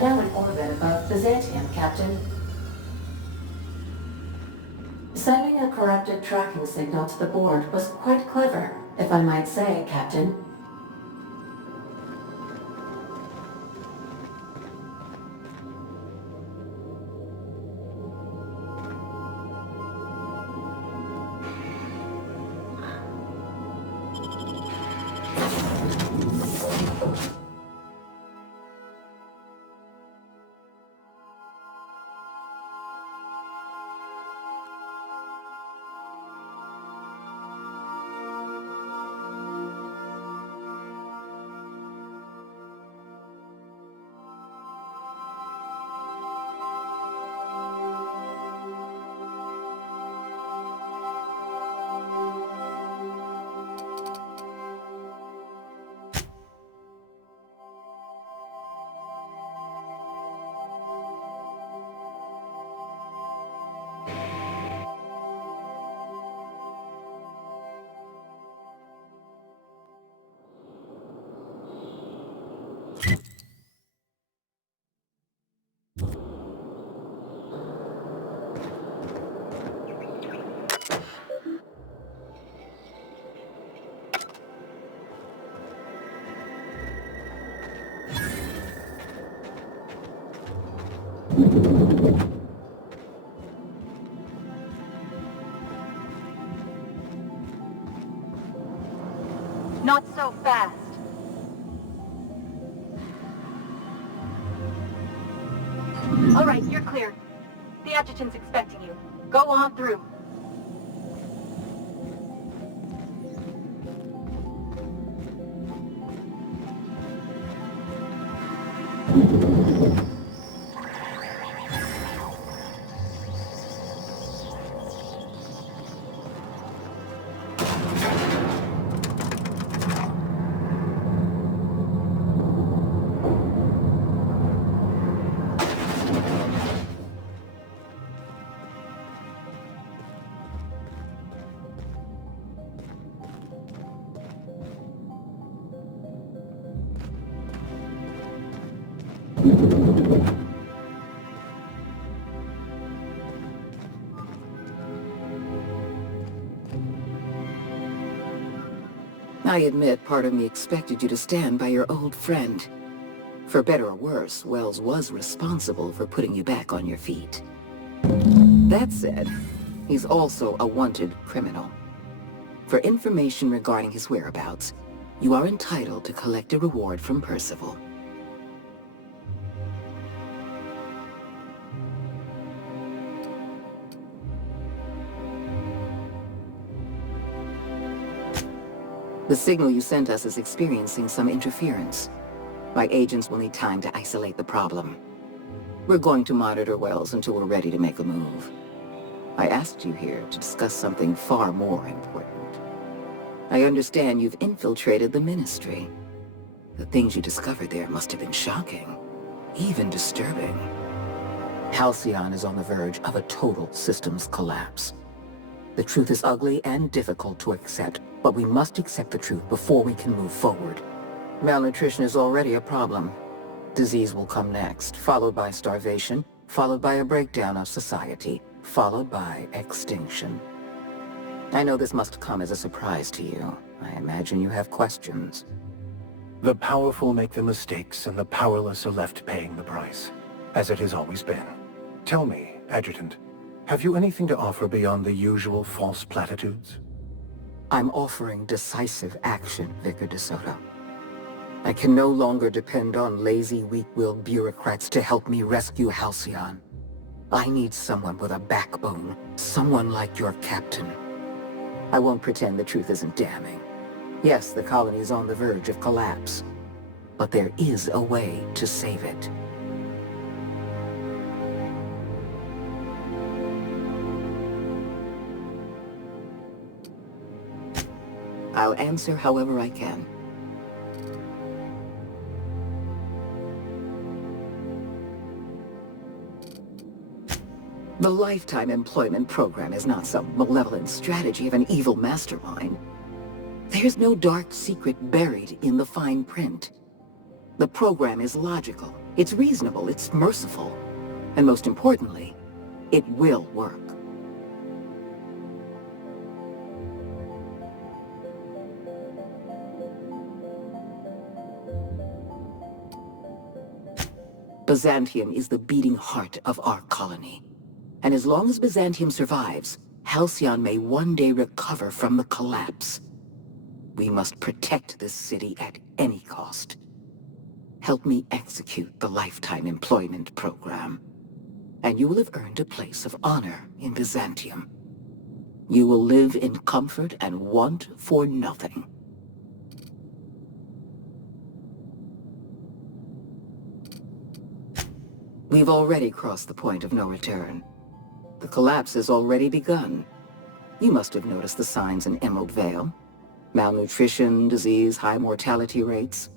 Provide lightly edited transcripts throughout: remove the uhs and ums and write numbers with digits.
now in orbit above Byzantium, Captain. Sending a corrupted tracking signal to the board was quite clever, if I might say, Captain. Not so fast. All right, you're clear. The adjutant's expecting you. Go on through. I admit part of me expected you to stand by your old friend. For better or worse, Wells was responsible for putting you back on your feet. That said, he's also a wanted criminal. For information regarding his whereabouts, you are entitled to collect a reward from Percival. The signal you sent us is experiencing some interference. My agents will need time to isolate the problem. We're going to monitor Wells until we're ready to make a move. I asked you here to discuss something far more important. I understand you've infiltrated the Ministry. The things you discovered there must have been shocking, even disturbing. Halcyon is on the verge of a total systems collapse. The truth is ugly and difficult to accept, but we must accept the truth before we can move forward. Malnutrition is already a problem. Disease will come next, followed by starvation, followed by a breakdown of society, followed by extinction. I know this must come as a surprise to you. I imagine you have questions. The powerful make the mistakes, and the powerless are left paying the price, as it has always been. Tell me, Adjutant, have you anything to offer beyond the usual false platitudes? I'm offering decisive action, Vicar DeSoto. I can no longer depend on lazy, weak-willed bureaucrats to help me rescue Halcyon. I need someone with a backbone, someone like your captain. I won't pretend the truth isn't damning. Yes, the colony is on the verge of collapse, but there is a way to save it. I'll answer however I can. The Lifetime Employment Program is not some malevolent strategy of an evil mastermind. There's no dark secret buried in the fine print. The program is logical. It's reasonable, it's merciful, and most importantly, it will work. Byzantium is the beating heart of our colony. And as long as Byzantium survives, Halcyon may one day recover from the collapse. We must protect this city at any cost. Help me execute the lifetime employment program, and you will have earned a place of honor in Byzantium. You will live in comfort and want for nothing. We've already crossed the point of no return. The collapse has already begun. You must have noticed the signs in Emerald Vale. Malnutrition, disease, high mortality rates.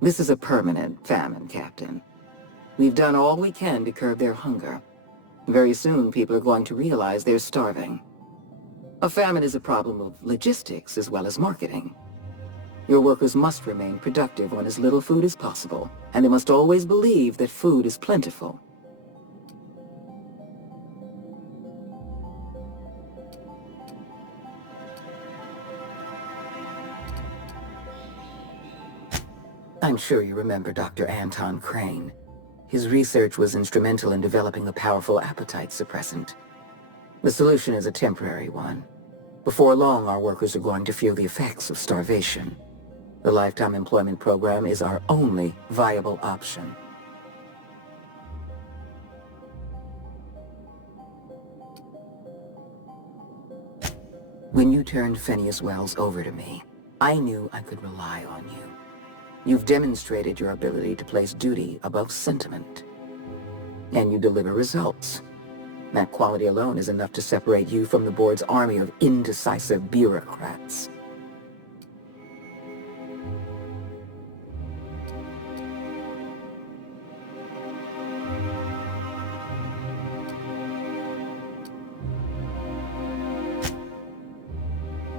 This is a permanent famine, Captain. We've done all we can to curb their hunger. Very soon, people are going to realize they're starving. A famine is a problem of logistics as well as marketing. Your workers must remain productive on as little food as possible, and they must always believe that food is plentiful. I'm sure you remember Dr. Anton Crane. His research was instrumental in developing a powerful appetite suppressant. The solution is a temporary one. Before long, our workers are going to feel the effects of starvation. The Lifetime Employment Program is our only viable option. When you turned Phineas Wells over to me, I knew I could rely on you. You've demonstrated your ability to place duty above sentiment. And you deliver results. That quality alone is enough to separate you from the board's army of indecisive bureaucrats.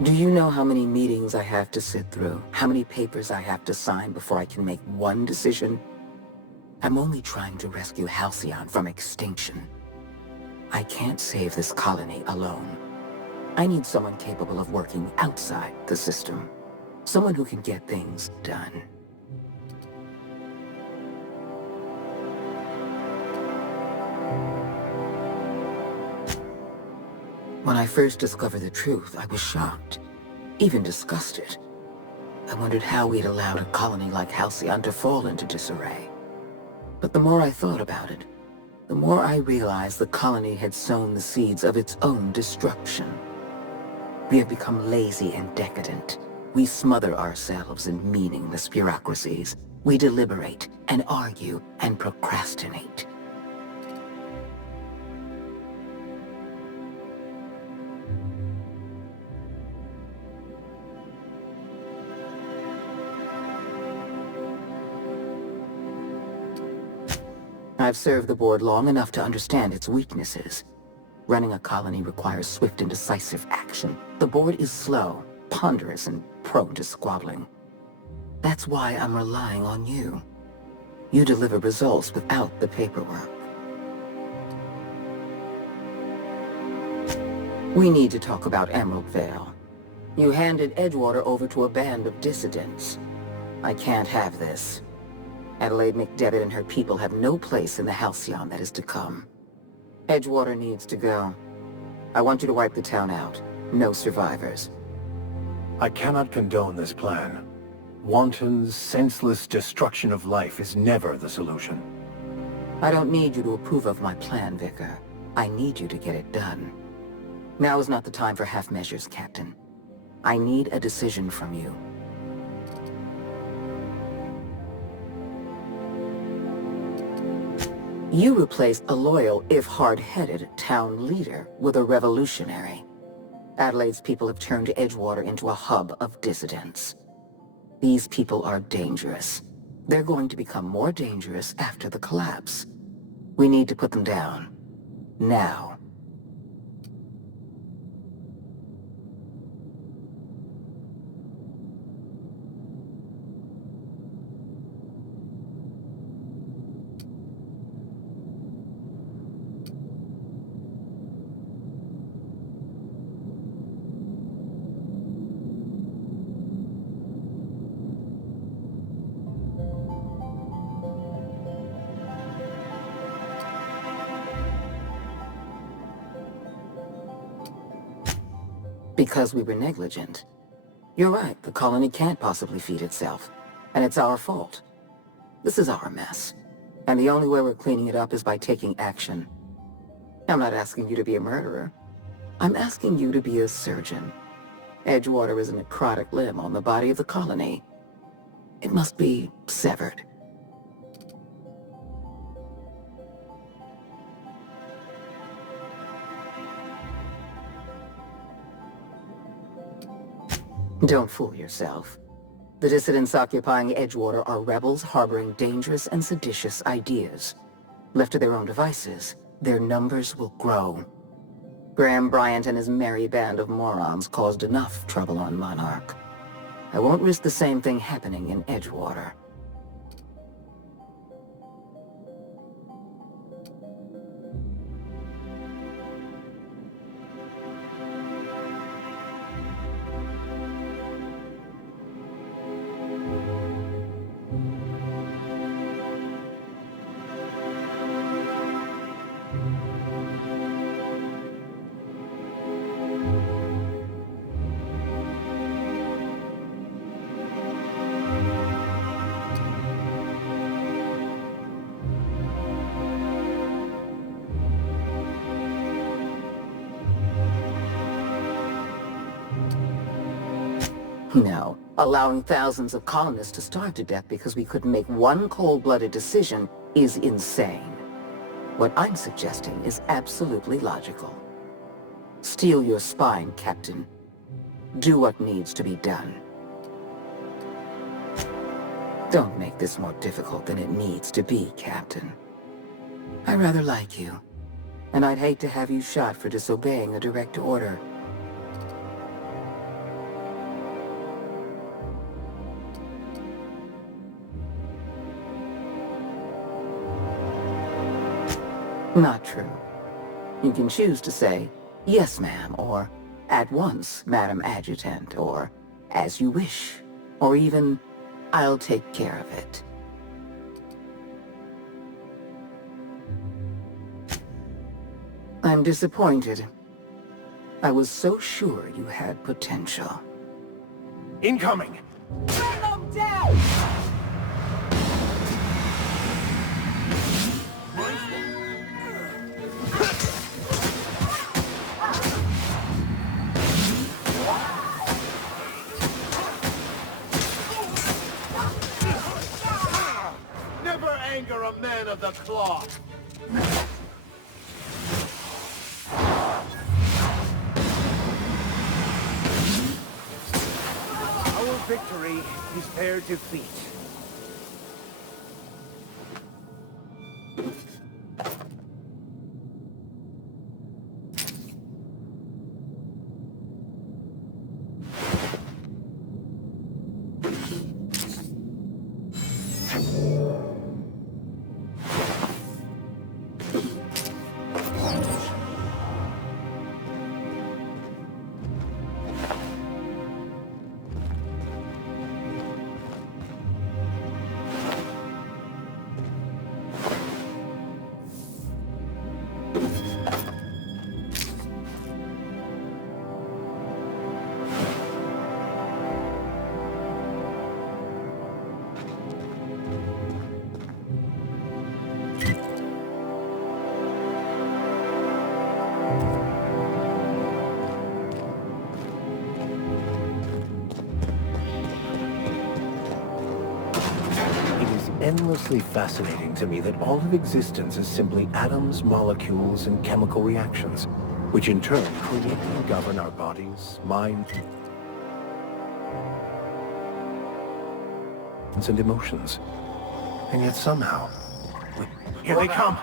Do you know how many meetings I have to sit through? How many papers I have to sign before I can make one decision? I'm only trying to rescue Halcyon from extinction. I can't save this colony alone. I need someone capable of working outside the system. Someone who can get things done. When I first discovered the truth, I was shocked, even disgusted. I wondered how we'd allowed a colony like Halcyon to fall into disarray. But the more I thought about it, the more I realized the colony had sown the seeds of its own destruction. We have become lazy and decadent. We smother ourselves in meaningless bureaucracies. We deliberate and argue and procrastinate. I've served the board long enough to understand its weaknesses. Running a colony requires swift and decisive action. The board is slow, ponderous, and prone to squabbling. That's why I'm relying on you. You deliver results without the paperwork. We need to talk about Emerald Vale. You handed Edgewater over to a band of dissidents. I can't have this. Adelaide McDevitt and her people have no place in the Halcyon that is to come. Edgewater needs to go. I want you to wipe the town out. No survivors. I cannot condone this plan. Wanton, senseless destruction of life is never the solution. I don't need you to approve of my plan, Vicar. I need you to get it done. Now is not the time for half measures, Captain. I need a decision from you. You replaced a loyal, if hard-headed, town leader with a revolutionary. Adelaide's people have turned Edgewater into a hub of dissidents. These people are dangerous. They're going to become more dangerous after the collapse. We need to put them down. Now. Because we were negligent. You're right, the colony can't possibly feed itself. And it's our fault. This is our mess. And the only way we're cleaning it up is by taking action. I'm not asking you to be a murderer. I'm asking you to be a surgeon. Edgewater is a necrotic limb on the body of the colony. It must be severed. Don't fool yourself. The dissidents occupying Edgewater are rebels harboring dangerous and seditious ideas. Left to their own devices, their numbers will grow. Graham Bryant and his merry band of morons caused enough trouble on Monarch. I won't risk the same thing happening in Edgewater. No, allowing thousands of colonists to starve to death because we couldn't make one cold-blooded decision is insane. What I'm suggesting is absolutely logical. Steel your spine, Captain. Do what needs to be done. Don't make this more difficult than it needs to be, Captain. I rather like you, and I'd hate to have you shot for disobeying a direct order. Not true. You can choose to say, yes, ma'am, or at once, Madam Adjutant, or as you wish, or even, I'll take care of it. I'm disappointed. I was so sure you had potential. Incoming! Bring them down! Never anger a man of the cloth! Our victory is their defeat. Endlessly fascinating to me that all of existence is simply atoms, molecules, and chemical reactions, which in turn create and govern our bodies, minds, and emotions. And yet somehow... Here they come!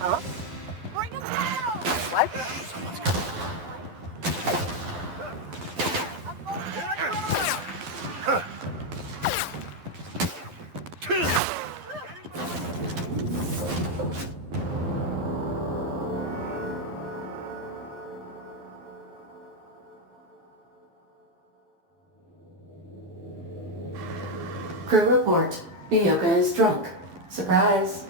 Huh? Bring them down! What? Crew report. Yoga is drunk. Surprise.